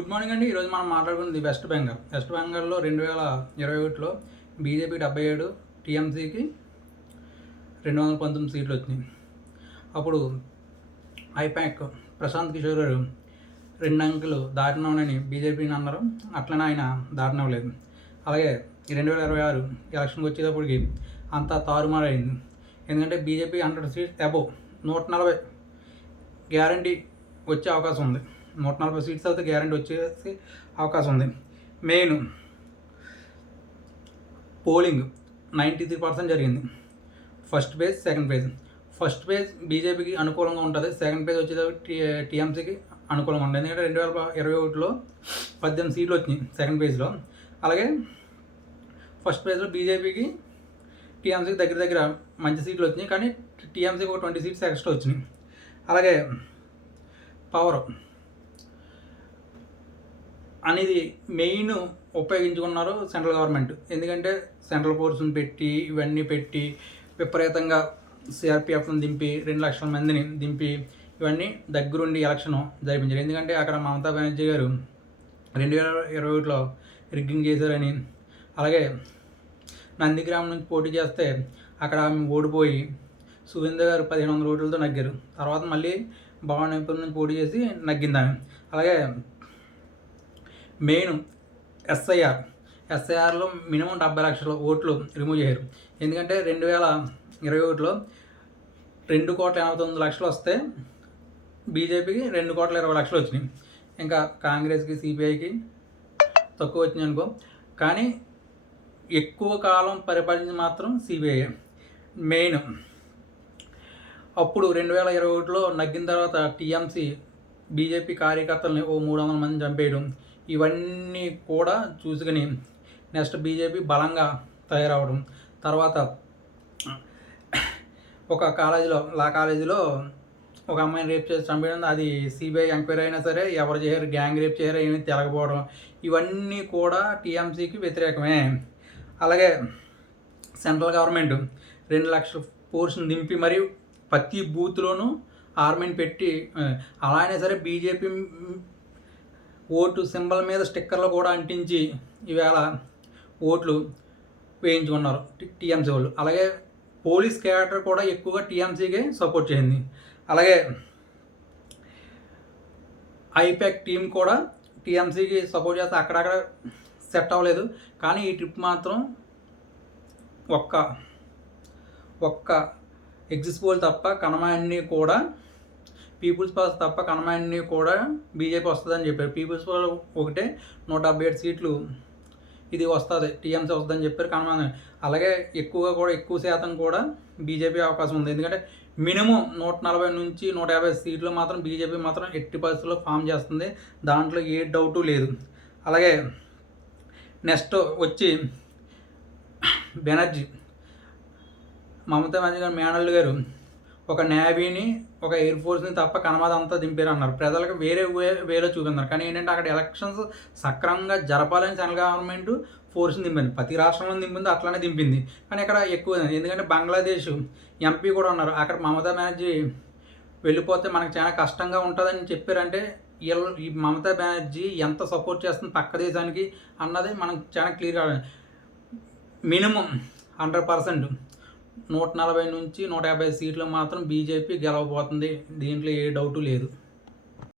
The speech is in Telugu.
గుడ్ మార్నింగ్ అండి. ఈరోజు మనం మాట్లాడుకున్నది వెస్ట్ బెంగాల్. వెస్ట్ బెంగాల్లో 2021లో బీజేపీ 77, టీఎంసీకి 219 సీట్లు వచ్చినాయి. అప్పుడు ఐపాక్ ప్రశాంత్ కిషోర్ గారు 2 అంకెలు దాటినవనని బీజేపీని అన్నారు. అట్లనే ఆయన దాటినవ్వలేదు. అలాగే 2026 ఎలక్షన్కి వచ్చేటప్పటికి అంతా తారుమారైంది. ఎందుకంటే బీజేపీ 100 సీట్స్ అబోవ్ 140 గ్యారంటీ వచ్చే అవకాశం ఉంది. 140 సీట్స్ అయితే గ్యారంటీ వచ్చేసి అవకాశం ఉంది. మెయిన్ పోలింగ్ 93% జరిగింది. First phase, second phase. First phase బీజేపీకి అనుకూలంగా ఉంటుంది. సెకండ్ ఫేజ్ వచ్చేటప్పటికి టీఎంసీకి అనుకూలంగా ఉంటుంది. ఎందుకంటే 2021లో 18 సీట్లు వచ్చినాయి సెకండ్ ఫేజ్లో. అలాగే ఫస్ట్ ఫేజ్లో బీజేపీకి టీఎంసీకి దగ్గర మంచి సీట్లు వచ్చినాయి. కానీ టీఎంసీకి ఒక 20 సీట్స్ ఎక్స్ట్రా వచ్చినాయి. అలాగే పవర్ అనేది మెయిన్ ఉపయోగించుకున్నారు సెంట్రల్ గవర్నమెంట్. ఎందుకంటే సెంట్రల్ ఫోర్స్ని పెట్టి ఇవన్నీ పెట్టి విపరీతంగా సిఆర్పిఎఫ్ని దింపి 2 లక్షల మందిని దింపి ఇవన్నీ దగ్గరుండి ఎలక్షన్ జరిపించారు. ఎందుకంటే అక్కడ మమతా బెనర్జీ గారు 2021లో రిగ్గింగ్ చేశారని, అలాగే నందిగ్రామ్ నుంచి పోటీ చేస్తే అక్కడ ఆమె ఓడిపోయి సువేంద్ర గారు 1500 ఓట్లతో నగ్గారు. తర్వాత మళ్ళీ భవానీపూర్ నుంచి పోటీ చేసి నగ్గిందామె. అలాగే మెయిన్ ఎస్ఐఆర్లో మినిమం 70 లక్షల ఓట్లు రిమూవ్ చేయరు. ఎందుకంటే 2021లో 2,89,00,000 వస్తే బీజేపీకి 2,20,00,000 వచ్చినాయి. ఇంకా కాంగ్రెస్కి, సిపిఐకి తక్కువ వచ్చినాయి అనుకో. కానీ ఎక్కువ కాలం పరిపాలించి మాత్రం సిపిఐ. మెయిన్ అప్పుడు 2021లో నగ్గిన తర్వాత టీఎంసీ బీజేపీ కార్యకర్తలని 300 మంది చంపేయడం, ఇవన్నీ కూడా చూసుకుని నెక్స్ట్ బీజేపీ బలంగా తయారవడం. తర్వాత ఒక లా కాలేజీలో ఒక అమ్మాయిని రేప్ చేసి చంపేయడం, అది సిబిఐ ఎంక్వైరీ అయినా సరే ఎవరు చేయరు, గ్యాంగ్ రేప్ చేయరు, ఏమీ తెలకపోవడం, ఇవన్నీ కూడా టీఎంసీకి వ్యతిరేకమే. అలాగే సెంట్రల్ గవర్నమెంట్ 2 లక్షల ఫోర్స్ని దింపి మరియు ప్రతి బూత్లోనూ ఆర్మీని పెట్టి, అలా అయినా సరే బీజేపీ ఓటు సింబల్ మీద స్టిక్కర్లు కూడా అంటించి ఈవేళ ఓట్లు వేయించుకున్నారు టీఎంసీ వాళ్ళు. అలాగే పోలీస్ క్యాడర్ కూడా ఎక్కువగా టీఎంసీకే సపోర్ట్ చేసింది. అలాగే ఐపాక్ టీం కూడా టీఎంసీకి సపోర్ట్ చేస్తే అక్కడక్కడ సెట్ అవ్వలేదు. కానీ ఈ ట్రిప్ మాత్రం ఒక్క ఎగ్జిట్ పోల్ తప్ప కనమాన్ని కూడా, పీపుల్స్ పాస్ తప్ప కనమాన్ని కూడా బీజేపీ వస్తుందని చెప్పారు. పీపుల్స్ పాస్ ఒకటే 177 సీట్లు ఇది వస్తుంది, టీఎంసీ వస్తుందని చెప్పారు కనమాన్ని. అలాగే ఎక్కువ శాతం కూడా బీజేపీ అవకాశం ఉంది. ఎందుకంటే మినిమం 140 నుంచి 150 సీట్లు మాత్రం బీజేపీ మాత్రం ఎట్టి పరిస్థితుల్లో ఫామ్ చేస్తుంది. దాంట్లో ఏ డౌటు లేదు. అలాగే నెక్స్ట్ వచ్చి బెనర్జీ, మమతా బెనర్జీ గారు మేనల్లు గారు ఒక నేవీని, ఒక ఎయిర్ ఫోర్స్ని తప్ప కనమాదంతా దింపారు అన్నారు. ప్రజలకు వేరే వేలో చూపిస్తున్నారు. కానీ ఏంటంటే అక్కడ ఎలక్షన్స్ సక్రమంగా జరపాలని సెంట్రల్ గవర్నమెంట్ ఫోర్స్ని దింపింది. ప్రతి రాష్ట్రంలో దింపింది, అట్లానే దింపింది. కానీ ఇక్కడ ఎక్కువ, ఎందుకంటే బంగ్లాదేశ్ ఎంపీ కూడా ఉన్నారు. అక్కడ మమతా బెనర్జీ వెళ్ళిపోతే మనకు చాలా కష్టంగా ఉంటుందని చెప్పారంటే ఈ మమతా బెనర్జీ ఎంత సపోర్ట్ చేస్తుంది పక్క దేశానికి అన్నది మనకు చాలా క్లియర్గా. మినిమం 100%, 140 నుంచి 150 సీట్లు మాత్రం బీజేపీ గెలవబోతుంది. దీంట్లో ఏ డౌటు లేదు.